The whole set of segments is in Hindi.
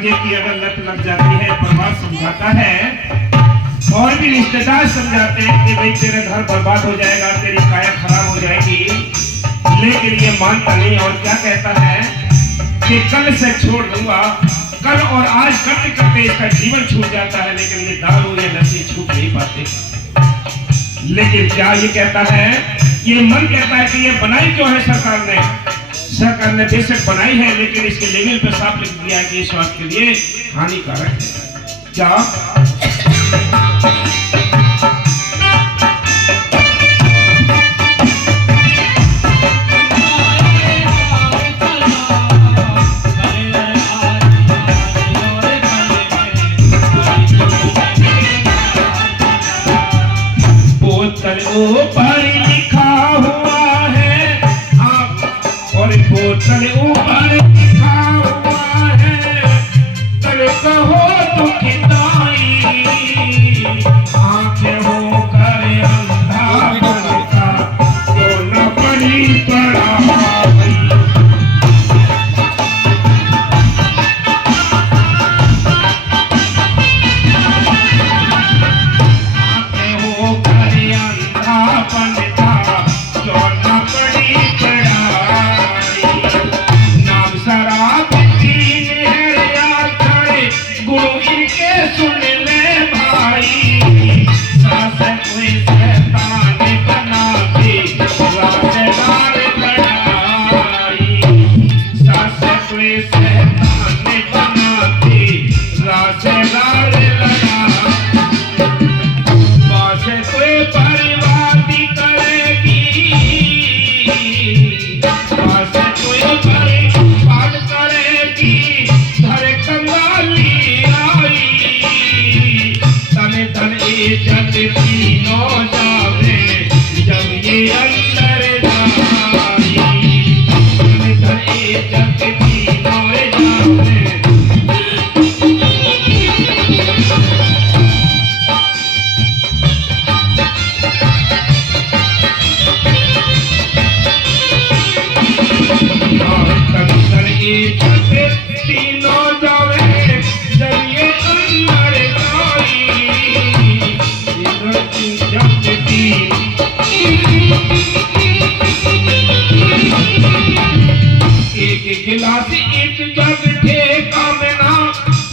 गांजे की अगर लत लग जाती है, परिवार समझाता है और भी रिश्तेदार समझाते हैं कि भाई तेरा घर बर्बाद हो जाएगा, तेरी काया खराब हो जाएगी, लेकिन ये मानता नहीं और क्या कहता है कि कल से छोड़ दूंगा। कल और आज करते करते इसका जीवन छूट जाता है, लेकिन ये दारू ये नशे छूट नहीं पाते। लेकिन क्या ये कहता है, ये मन कहता है कि ये बनाई क्यों है सरकार ने? सरकार ने बेशक बनाई है, लेकिन इसके लेवल पे साफ लिख दिया कि स्वास्थ्य के लिए हानिकारक है। क्या ऊपर लिखा हुआ है और बोतल ऊपर लिखा हुआ है, तल कहो तो खिदाई आंखें हो कर अंधा बनता तो न बड़ी पड़ा।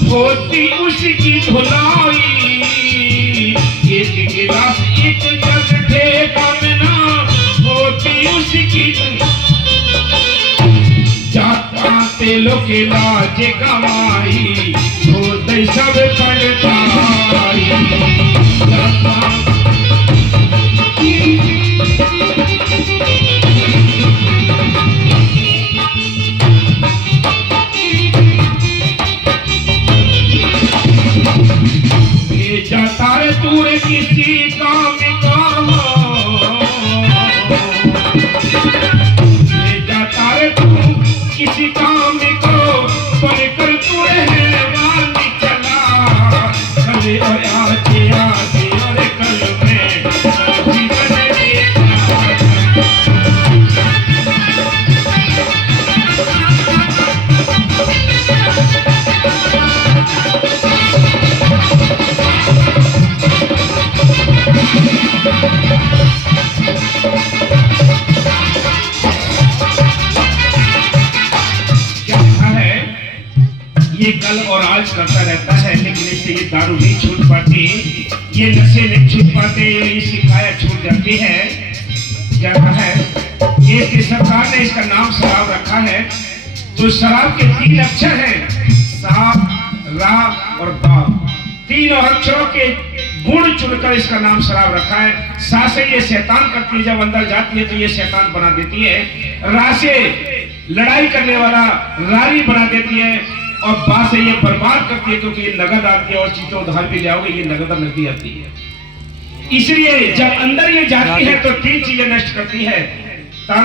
होती उसकी धुलाई, एक गिलास एक जग ठेका में ना होती उसकी। जाता तेलों के लाज कमाई होते सब पलटाई। तारे तूरे किसी काम तारे तू किसी काम को पर कर तू हैवान चला कल और आजे आजे और कल में जीवन ये कल और आज करता रहता है, लेकिन इससे ये दारू नहीं छूट पाती, ये नशे नहीं छूट पाते, इसकी काया छूट जाती है। क्या है ये सरकार ने इसका नाम शराब रखा है। तो शराब के 3 अक्षर हैं, साप, राब और बाब। 3 अक्षरों के गुण चुनकर इसका नाम शराब रखा है। सा से ये शैतान करती है, जब अंदर जाती है तो ये शैतान बना देती है। रा से लड़ाई करने वाला रारी बना देती है, और बा से ये बर्बाद करती है, क्योंकि ये नगद आती है और चीजों उधार भी जाओगे ये नगद नकदी आती है। इसलिए जब अंदर ये जाती है तो 3 चीजें नष्ट करती है। तन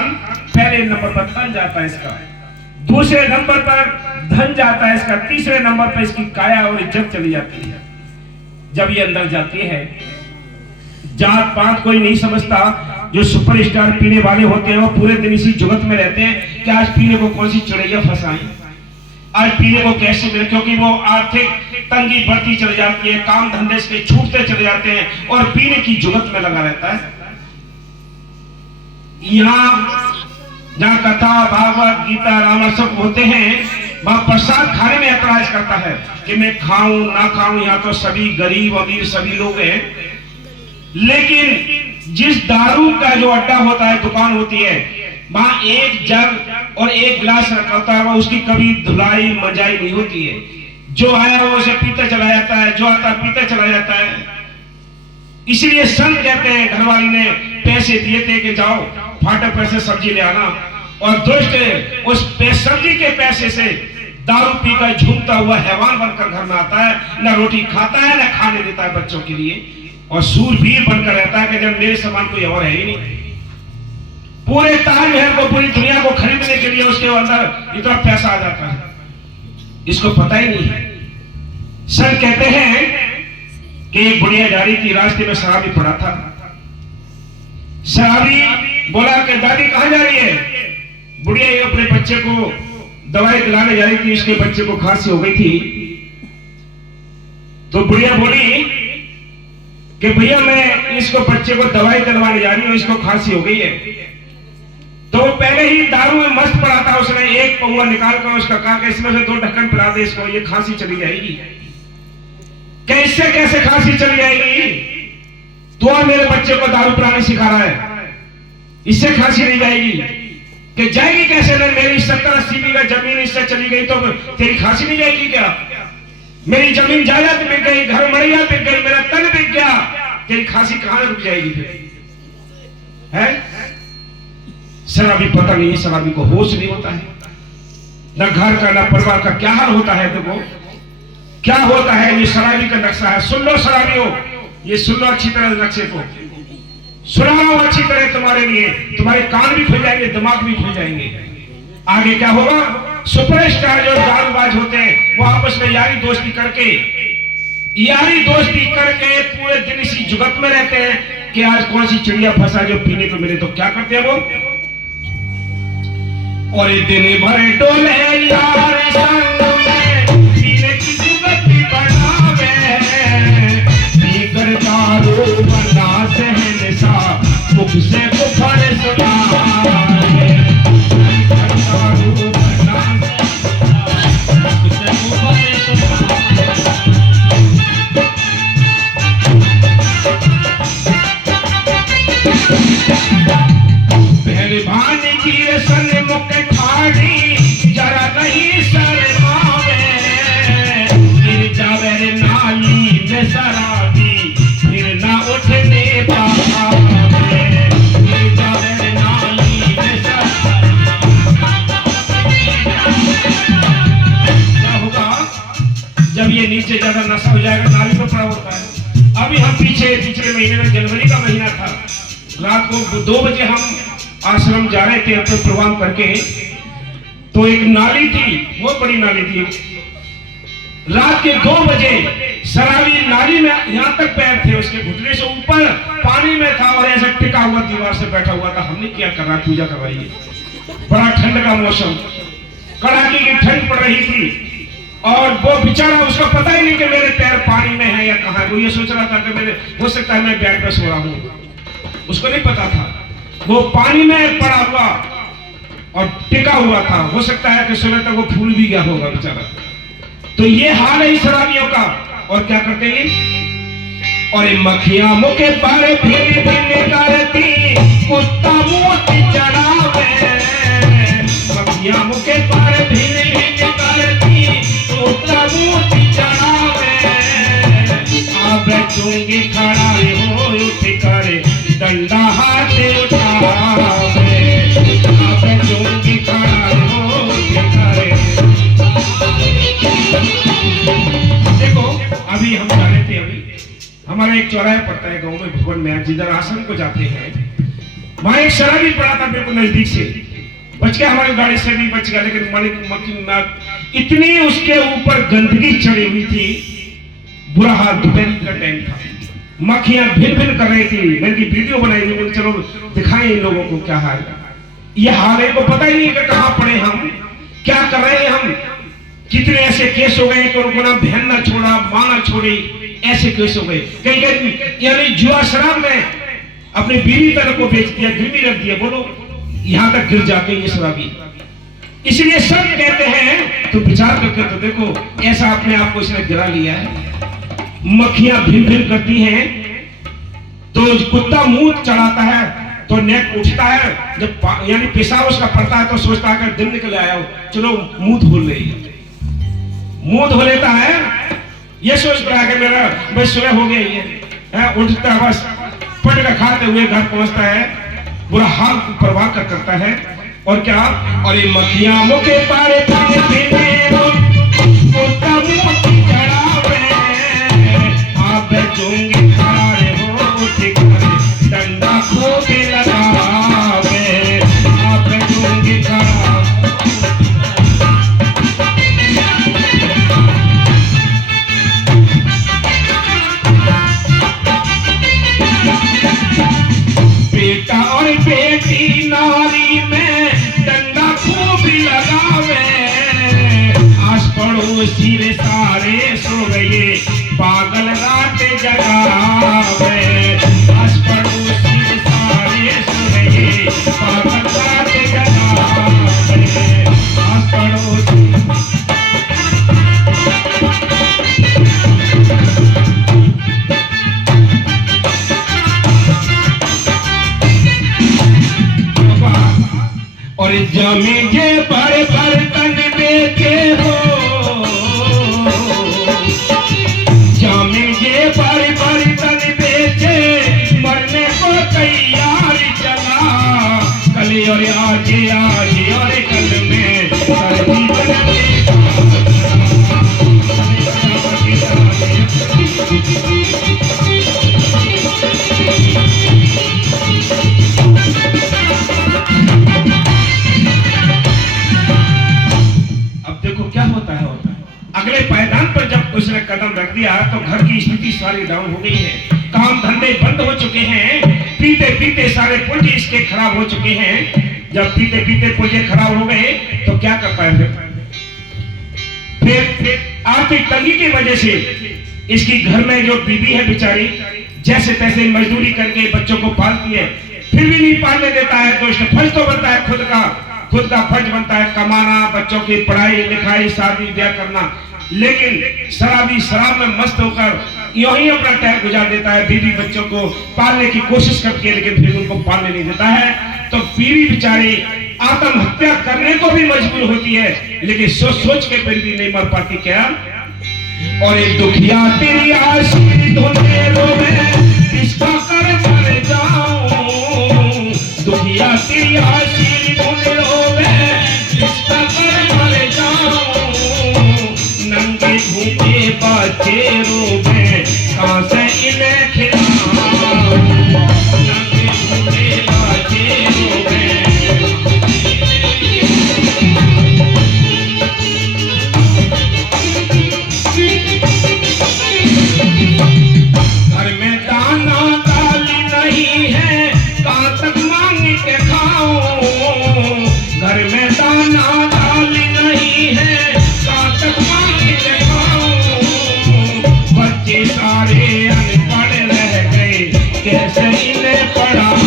पहले नंबर पर तन जाता है इसका, दूसरे नंबर पर धन जाता है इसका, तीसरे नंबर पर इसकी काया और इज्जत चली जाती है। जब ये अंदर जाती है, जात पात कोई नहीं समझता। जो सुपरस्टार पीने वाले होते हैं वो पूरे दिन इसी जुगत में रहते हैं कि आज पीने को कौन सी चुड़ैया फंसाई, आज पीने को कैसे मिले, क्योंकि वो आर्थिक तंगी बढ़ती चली जाती है, काम धंधे से छूटते चले जाते हैं और पीने की जुगत में लगा रहता है। यहाँ जहाँ कथा भागवत गीता रामायण सब होते हैं, वहां प्रसाद खाने में ऐतराज करता है कि मैं खाऊं ना खाऊं, यहाँ तो सभी गरीब अमीर सभी लोग हैं। लेकिन जिस दारू का जो अड्डा होता है, दुकान होती है, वहां एक जग और एक गिलास रखा होता है, उसकी कभी धुलाई मंजाई नहीं होती है। जो आया वो उसे पीता चला जाता है, जो आता पीता चला जाता है। इसलिए संत कहते हैं, घरवाली ने पैसे दिए थे कि जाओ फाटक पर से सब्जी ले आना, और दुष्ट उस सब्जी के पैसे से दारू पीकर झूमता हुआ हैवान बनकर घर में आता है, न रोटी खाता है न खाने देता है बच्चों के लिए, और सूरवीर बनकर रहता है कि जब मेरे समान कोई और है ही नहीं। पूरे ताजमहल को, पूरी दुनिया को खरीदने के लिए उसके अंदर इतना पैसा आ जाता है, इसको पता ही नहीं है। सर कहते हैं कि एक बुढ़िया जा रही थी, रास्ते में शराबी पड़ा था। शराबी बोला कि दादी कहां जा रही है? बुढ़िया अपने बच्चे को दवाई दिलाने जा रही थी, उसके बच्चे को खांसी हो गई थी। तो बुढ़िया बोली कि भैया मैं इसको बच्चे को दवाई दिलवाने जा रही हूं, इसको खांसी हो गई है। तो वो पहले ही दारू में मस्त पड़ा था, उसने एक पौवा निकाल कर उसका कहा कि इसमें से 2 ढक्कन पिला दे इसको, ये खांसी चली जाएगी। कैसे कैसे खांसी चली जाएगी? तो मेरे बच्चे को दारू पिलाने सिखा रहा है, इससे खांसी नहीं जाएगी। कि जाएगी कैसे? नहीं, मेरी 70-80 बीघा जमीन इससे चली गई तो तेरी खांसी नहीं जाएगी क्या? मेरी जमीन जायदाद बिक गई, घर मरिया बिक गई, मेरा तन बिक गया, तेरी खांसी कहां रुक जाएगी फिर? है शराबी पता नहीं, शराबी को होश नहीं होता है, न घर का न परिवार का क्या हाल होता है। देखो क्या होता है, ये शराबी का नक्शा है। सुन लो शराबी हो, ये सुन लो अच्छी तरह नक्शे को, सुना लो अच्छी तरह, तुम्हारे लिए तुम्हारे कान भी खुल जाएंगे, दिमाग भी खुल जाएंगे। आगे क्या होगा? सुपरस्टार जो दारूबाज होते हैं वो आपस में यारी दोस्ती करके पूरे दिन इसी जुगत में रहते हैं कि आज कौन सी चिड़िया फंसा जो पीने को मिले। तो क्या करते हैं वो? और दिन भर डोले यार संग में, पीने की जुगत बनावे, पीकर दारू बना सहनसा, मुख से कुफर सुनावे, दारू बना मुख से कुफर सुनावे। पहलवान की सन मुख ठाड़ी, जरा नहीं शर्मावे, गिर जावे नाली में शराबी, फिर ना उठने पावे, गिर जावे नाली में शराबी। क्या होगा जब ये नीचे ज्यादा नशा हो जाएगा? नाली में पड़ा होता है। अभी हम पिछले महीने में, जनवरी का महीना था, रात को 2 बजे हम आश्रम जा रहे थे अपने प्रोग्राम करके, तो एक नाली थी, बहुत बड़ी नाली थी। रात के 2 बजे शराबी नाली में यहां तक पैर थे, उसके घुटने से ऊपर पानी में था और ऐसा टिका हुआ दीवार से बैठा हुआ था। हमने क्या कर रहा, पूजा करवाइए। बड़ा ठंड का मौसम, कड़ाके की ठंड पड़ रही थी, और वो बेचारा, उसको पता ही नहीं कि मेरे पैर पानी में है या कहां। वो ये सोच रहा था कि मेरे, हो सकता है मैं बेड पे सो रहा हूं, उसको नहीं पता था। वो पानी में पड़ा हुआ और टिका हुआ था, हो सकता है कि सुबह तक वो फूल भी गया होगा बेचारा। तो ये हाल है शराबियों का। और क्या करते हैं? और मखियां मुके पर फिर करती, कुत्ता मोती चढ़ावे, मखियां मुके पर फिर करती, कुत्ता मोती चढ़ावे, अब चुंगी खड़ा हो उठ कर डंडा हाथ उठावे, अब चुंगी खड़ा हो उठ कर। देखो अभी हम जा रहे थे, अभी हमारा एक चौराहा पड़ता है गांव में, भवन में, जिधर आश्रम को जाते हैं, वहां एक शराबी पड़ा था बिल्कुल नजदीक से, बच गया, हमारी गाड़ी से भी बच गया, लेकिन इतनी उसके ऊपर गंदगी चढ़ी हुई थी, बुरा हाल। दोपहर का टाइम था, मक्खियां भिन भिन कर रही थी। मैंने की वीडियो बनाई थी, मैंने चलो दिखाएं इन लोगों को क्या हाल है। ये हाल है, को पता ही नहीं कि कहां पड़े हम, क्या कर रहे हैं हम, कितने ऐसे केस हो गए कि उनको ना बहन ना छोड़ा, मां ना छोड़ी, ऐसे केस हो गए। कई कई यानी जुआ शराब में अपने बीवी तक को बेच दिया, गिरवी रख दिया। बोलो यहां तक गिर जाते हैं ये शराबी। इसलिए सब कहते हैं, तो विचार करके तो देखो, ऐसा अपने आप को इसने गिरा लिया है। मक्खियां भिन भिन करती हैं, तो कुत्ता मुंह चढ़ाता है तो नेक उठता है, जब यानी पेशाब उसका पड़ता है तो सोचता है कि दिन निकल आया हो, चलो मुंह धो ले। मुंह धो लेता है, ये सोचता है कि मेरा बस सुबह हो गया है, उठता है बस पट का खाते हुए घर पहुंचता है, बुरा हाल परवाह का करता है। और क्या, और ये मक्खियां मुके पारे पारे कुत्ता मुंह चढ़ावे, आप चुंगी खारे हो ठिकारे, डंडा खूब लगावे, आप चुंगी खारा। बेटा और बेटी नारी में डंडा खूब लगावे, आस पड़ोसी रे सारे सो गए, पागल रात जगावे, आस पड़ोसी रे सारे सो गए, पागल रात जगावे, आस पड़ोसी। और जमीन जे बड़े बर्तन बेचे हो, जमीन जे बड़े बर्तन बेचे, मरने को तैयार चला, कल और आज और कल में सर्दी अगले पायदान पर जब उसने कदम रख दिया तो घर की स्थिति सारी डाउन हो गई है, काम धंधे बंद हो चुके हैं, पीते पीते सारे पुर्जे इसके खराब हो चुके हैं। जब पीते पीते पुर्जे खराब हो गए तो क्या करता है फिर आर्थिक तंगी की वजह से इसकी घर में जो बीवी है बेचारी, जैसे तैसे मजदूरी करके बच्चों को पालती है, फिर भी नहीं पालने देता है। तो इसका फर्ज तो बनता है, खुद का फर्ज बनता है कमाना, बच्चों की पढ़ाई लिखाई, शादी ब्याह करना, लेकिन शराबी शराब में मस्त होकर यूं ही अपना टाइम गुजार देता है। बीवी बच्चों को पालने की कोशिश करती है लेकिन फिर उनको पालने नहीं देता है, तो बीवी बेचारी आत्महत्या करने को भी मजबूर होती है, लेकिन सोच सोच के फिर भी नहीं मर पाती। क्या, और एक दुखिया तेरी आशीष धोने रोवे, इसका कर मर जाऊं, दुखिया तेरी आशीष धोने रोवे, इसका कर मर जाऊं, नंगे भूखे बच्चे रोवे, कहां से इन्हें खिलाऊं, नंगे भूखे बच्चे रोवे। घर में दाना दाली नहीं है, कहां तक मांग के खाऊं, घर में दाना दाली नहीं है, कहां तक मांग के खाऊं, बच्चे सारे अनपढ़ रह गए, कैसे इन्हें पढ़ाऊं।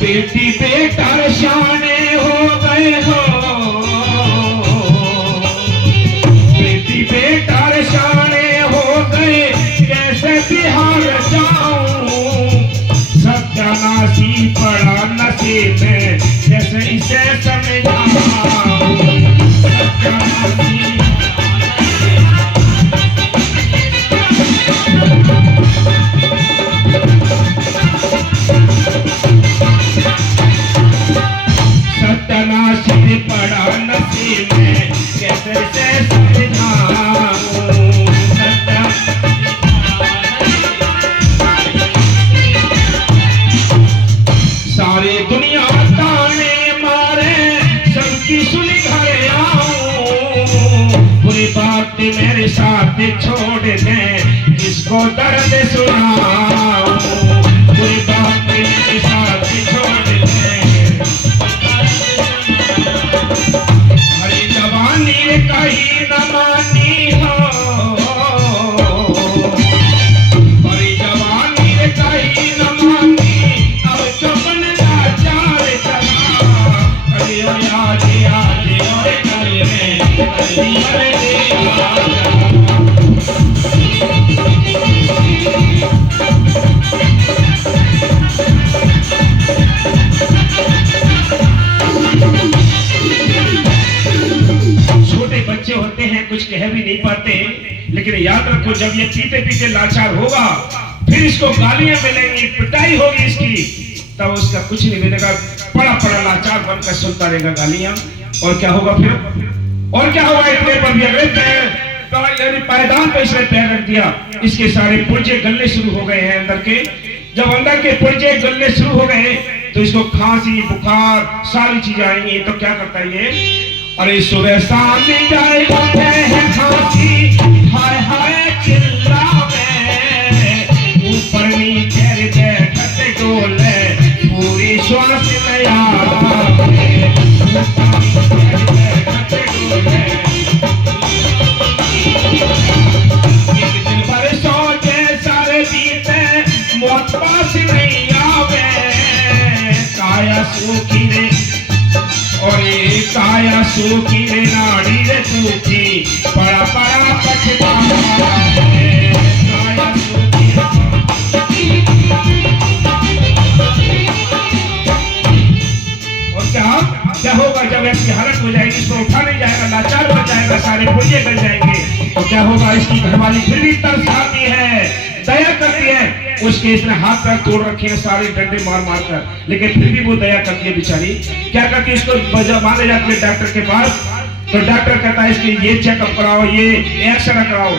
बेटी बेटा शाने हो गए हो, बेटी बेटा शाने हो गए, कैसे बिहार जाऊं, सत्यानाशी पड़ा नशे में, कैसे इसे समझाऊं, सत्यानाशी। सत्यानाशी पड़ा नशे में, कैसे से समझाऊं, सारी दुनिया ताने मारे, सबकी सुन घर आऊं, मेरे साथ छोड़ दे, किसको दर्द सुनाऊं, कोई बात मेरे साथ छोड़ दे। हरी जवानी कहीं न मानी हो, हरी जवानी कहीं न मानी, अब चुपन लाचार चला। अरे आज आज और कल में अरे बच्चे होते हैं, कुछ कह भी नहीं पाते, लेकिन याद रखो जब ये पीते पीते लाचार होगा, फिर इसको गालियां मिलेंगी, पिटाई होगी इसकी, तब उसका कुछ नहीं मिलेगा, पड़ा पड़ा लाचार बनकर सुनता रहेगा गालियां। और क्या होगा फिर, और क्या होगा, इतने पर भी अगले पैर यानी पायदान पे इसने पैर रख दिया, इसके सारे पुर्जे गलने शुरू हो गए हैं अंदर के। जब अंदर के पुर्जे गलने शुरू हो गए तो इसको खांसी बुखार सारी चीजें आएंगी। तो क्या करता है ये, अरे सुबह सामने जाए हैं खांसी, हाय हाय चिल्लावे, ऊपर नीचे बैठते डोले, पूरी श्वास लिया एक दिन भर सोचे सारे बीते, मौत पास नहीं आवे, काया सूखी रे और काया सूखी रे नाड़ी रे सूखी, बड़ा बड़ा पछतावा है, काया सूखी। और क्या होगा जब ऐसी हालत हो जाएगी, इसको उठा नहीं जाएगा, लाचार हो जाएगा, सारे पुर्जे गल जाएंगे, तो क्या होगा, इसकी घरवाली फिर भी तरस आती है, दया करती है, उसके इसने हाथ पैर तोड़ रखे हैं सारे डंडे मार मार कर, लेकिन फिर भी वो दया करती है बेचारी। क्या करती है, इसको माने जाती है डॉक्टर के पास, तो डॉक्टर कहता है इसके ये चेकअप कराओ, ये एक्सरे कराओ,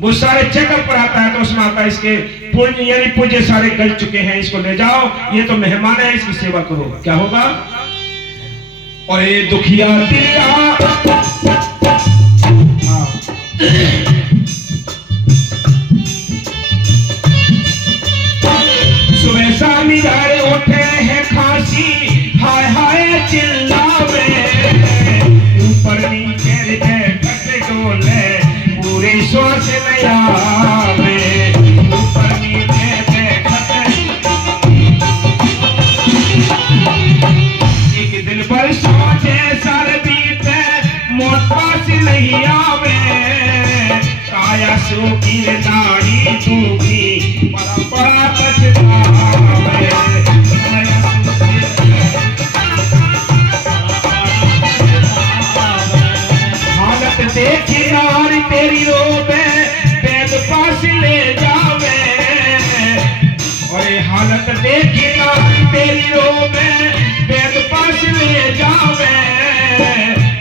वो सारे चेकअप कराता है, तो उसमें आता है इसके पुर्जे यानी पुर्जे सारे गल चुके हैं, इसको ले जाओ, ये तो मेहमान है, इसकी सेवा करो। क्या होगा, और ये दुखिया दिया सुबह शाम इधर उठे हैं खांसी, हाय हाय चिल्लावे, ऊपर नीचे बैठते डोले, पूरी श्वास नहीं आवे, ऊपर नीचे बैठते। एक दिन पर सोचे सारे बीते, मौत पास नहीं आवे, काया सूखी नाड़ी सूखी, बड़ा बड़ा पछतावे, हालत देखी नारी तेरी रोवे, वेद पास ले जावे, और हालत देखी नारी तेरी रोवे, वेद पास ले जावे,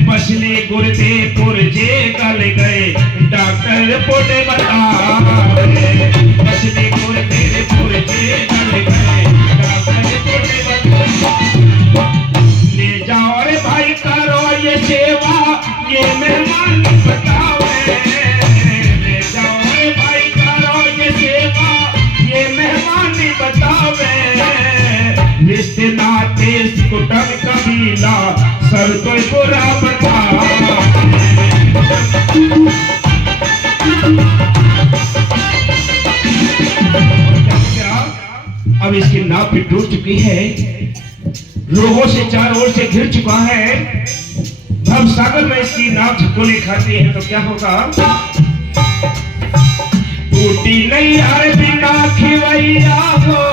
मछली गुर्दे पुर्जे गल गए, डॉक्टर रिपोर्ट बतावे, मछली गुर्दे पुर्जे गल गए, डॉक्टर रिपोर्ट बतावे, ले जाओ रे भाई करो ये सेवा, ये मेहमान बतावे, ले जाओ रे भाई करो ये सेवा, ये मेहमान बतावे, रिश्ते नाते कुटुंब कबीला सर कोई बुरा बतावे। अब इसकी नाव भी टूट चुकी है, लोगों से चारों ओर से घिर चुका है, भव सागर में इसकी नाव झकोले खाती है, तो क्या होगा, टूटी नहीं आए बिना खिवैया हो,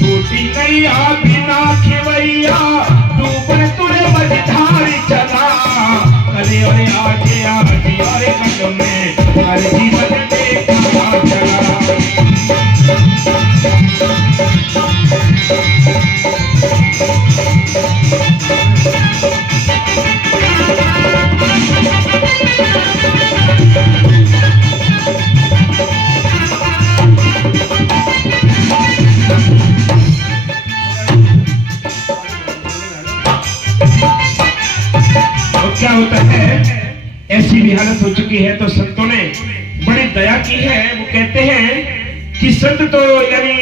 टूटी नहीं आ बिना खिवैया, डूबन तुरे मझधारी चला, कले और आगे आगे और कदम में हर जीवन देखा चला। क्या क्या होता है, ऐसी भी हालत हो चुकी है तो संतों ने बड़ी दया की है। वो कहते हैं कि संत तो यानी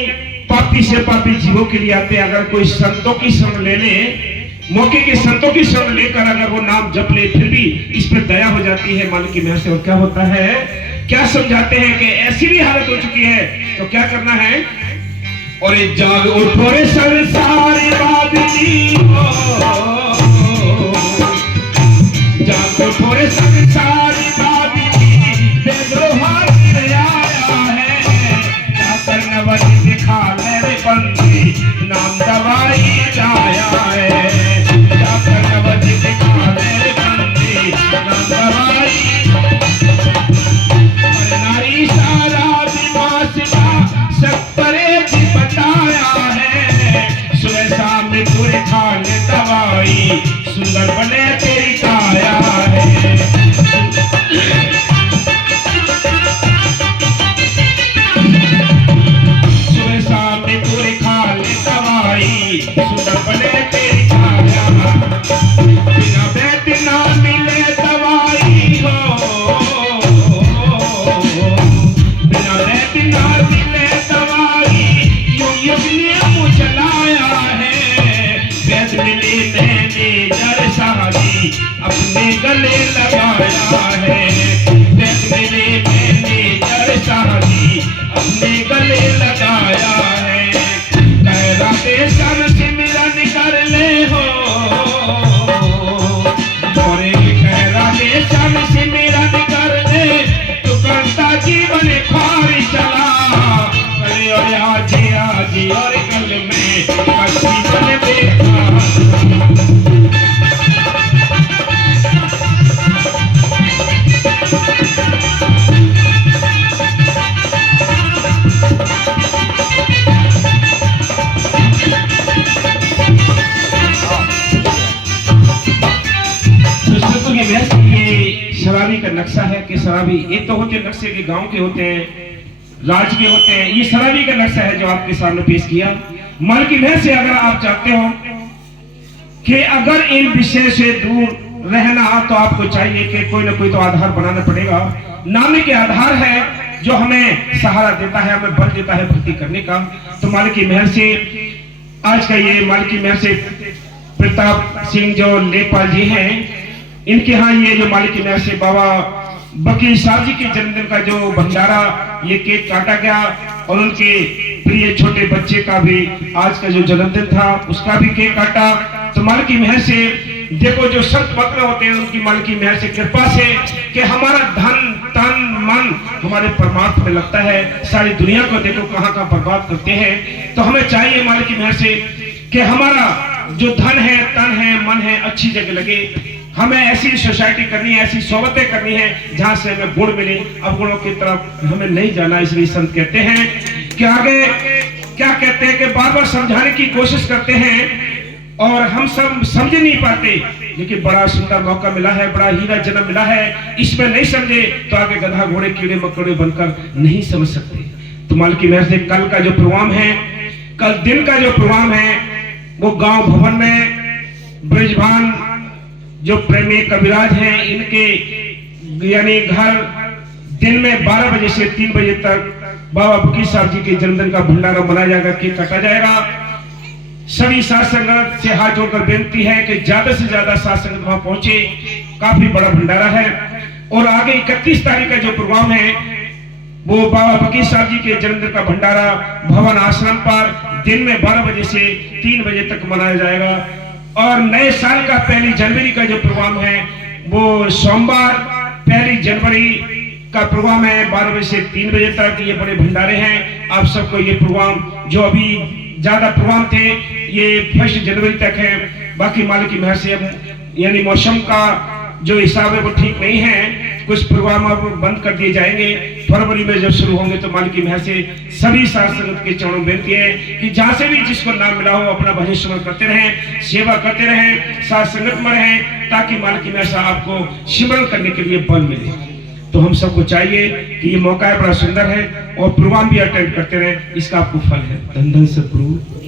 पापी से पापी जीवों के लिए आते हैं। अगर कोई संतों की शरण ले ले, मौके के संतों की शरण लेकर अगर वो नाम जप ले, फिर भी इस पर दया हो जाती है मालिक की मेहर से। और क्या होता है, क्या समझाते हैं कि ऐसी भी हालत हो चुकी है तो क्या करना है, और जाग उठो रे संसारी बादली हो, जाग उठो रे संसारी बादली, देखो हाथ में आया है, जाकर नवरी दिखा ले रे बंदी, नाम दवाई लाया है, जाकर नवरी दिखा ले रे बंदी, नाम दवाई। नारी सारा दिमाग सब परहेज बताया है, सुबह शाम में पूरे खाने दवाई, सुंदर बने तेरी काया है। सुबह शाम में पूरे खाने दवाई, सुंदर बने तेरी काया, बिना बैठ ना मिले दवाई हो, बिना बैठ ना मिले दवाई, यूं नियम चलाया है, वैद मिले मैंने जर सारी अपने गले लगाया है, वैद मिले मैंने जर सारी अपने गले लगाया है, कह राते सर सिमरन कर ले हो, और कह राते सर सिमरन कर ले, तो करता जीवन खारी चला, करे और आज और कल में जीवन देखा। शराबी का नक्शा है कि शराबी एक तो होते नक्शे के गांव के होते हैं, राज के होते हैं, ये शराबी का नक्शा है जो आपके सामने पेश किया। मन की मेहर से अगर आप चाहते हो कि अगर इन विषय से दूर रहना, तो आपको चाहिए कि कोई ना कोई तो आधार बनाना पड़ेगा। नाम के आधार है जो हमें सहारा देता है, हमें बल देता है भक्ति करने का। तो मालिक की मेहर से आज का ये मालिक की मेहर से प्रताप सिंह जो लेखपाल जी हैं, इनके यहाँ ये जो मालिक की मेहर से बाबा वकील साहब जी के जन्मदिन का जो भंडारा ये केक काटा गया, और उनके प्रिय छोटे बच्चे का भी आज का जो जन्मदिन था उसका भी केक काटा। तो मालिक की मेहर से देखो जो संत भक्त होते हैं उनकी मालिक की मेहर से कृपा से कि हमारा धन तन मन हमारे परमात्मा में लगता है। सारी दुनिया को देखो कहाँ कहाँ बर्बाद करते हैं। तो हमें चाहिए मालिक की मेहर से कि हमारा जो धन है तन है मन है अच्छी जगह लगे। हमें ऐसी सोसाइटी करनी है, ऐसी सोबतें करनी है जहां से हमें गुण मिले। अवगुणों की तरफ हमें नहीं जाना। इसलिए संत कहते हैं कि आगे क्या कहते हैं कि बार बार समझाने की कोशिश करते हैं और हम सब समझ नहीं पाते, लेकिन बड़ा सुंदर मौका मिला है, बड़ा हीरा जन्म मिला है। इसमें नहीं समझे तो आगे गधा घोड़े कीड़े मकोड़े बनकर नहीं समझ सकते। तो मालिक की मेहर से कल का जो प्रोग्राम है, कल दिन का जो प्रोग्राम है वो गांव भवन में ब्रिजभान जो प्रेमी कविराज हैं इनके यानी घर दिन में 12 बजे से 3 बजे तक बाबा वकील साहब जी के जन्मदिन का भंडारा मनाया जाएगा, केक काटा जाएगा। सभी साथ संगत से हाथ जोड़कर बेनती है कि ज्यादा से ज्यादा साथ संगत वहां पहुंचे। काफी बड़ा भंडारा है। और आगे 31 तारीख का जो प्रोग्राम है वो बाबा वकील साहब जी के जन्मदिन का भंडारा भवन आश्रम पर दिन में 12 बजे से 3 बजे तक मनाया जाएगा। और नए साल का 1 जनवरी का जो प्रोग्राम है वो सोमवार 1 जनवरी का प्रोग्राम है 12 बजे से 3 बजे तक। ये बड़े भंडारे हैं। आप सबको ये प्रोग्राम जो अभी ज्यादा प्रोग्राम थे ये 1 जनवरी तक है। बाकी मालिक की मेहर से यानी मौसम का जो हिसाब है वो ठीक नहीं है, कुछ प्रोग्राम अब बंद कर दिए जाएंगे। फरवरी में जब शुरू होंगे तो मालिक की मेहर से सभी साथ संगत के चरणों में बेनती है कि जहां से भी जिसको नाम मिला हो अपना भजन श्रवण करते रहें, सेवा करते रहें, साथ संगत में रहें, ताकि मालिक की मेहर से आपको सिमरन करने के लिए बल मिले। तो हम सबको चाहिए कि ये मौका है बड़ा सुंदर है और प्रोग्राम भी अटेंड करते रहे, इसका आपको फल है। धन धन सतगुरु।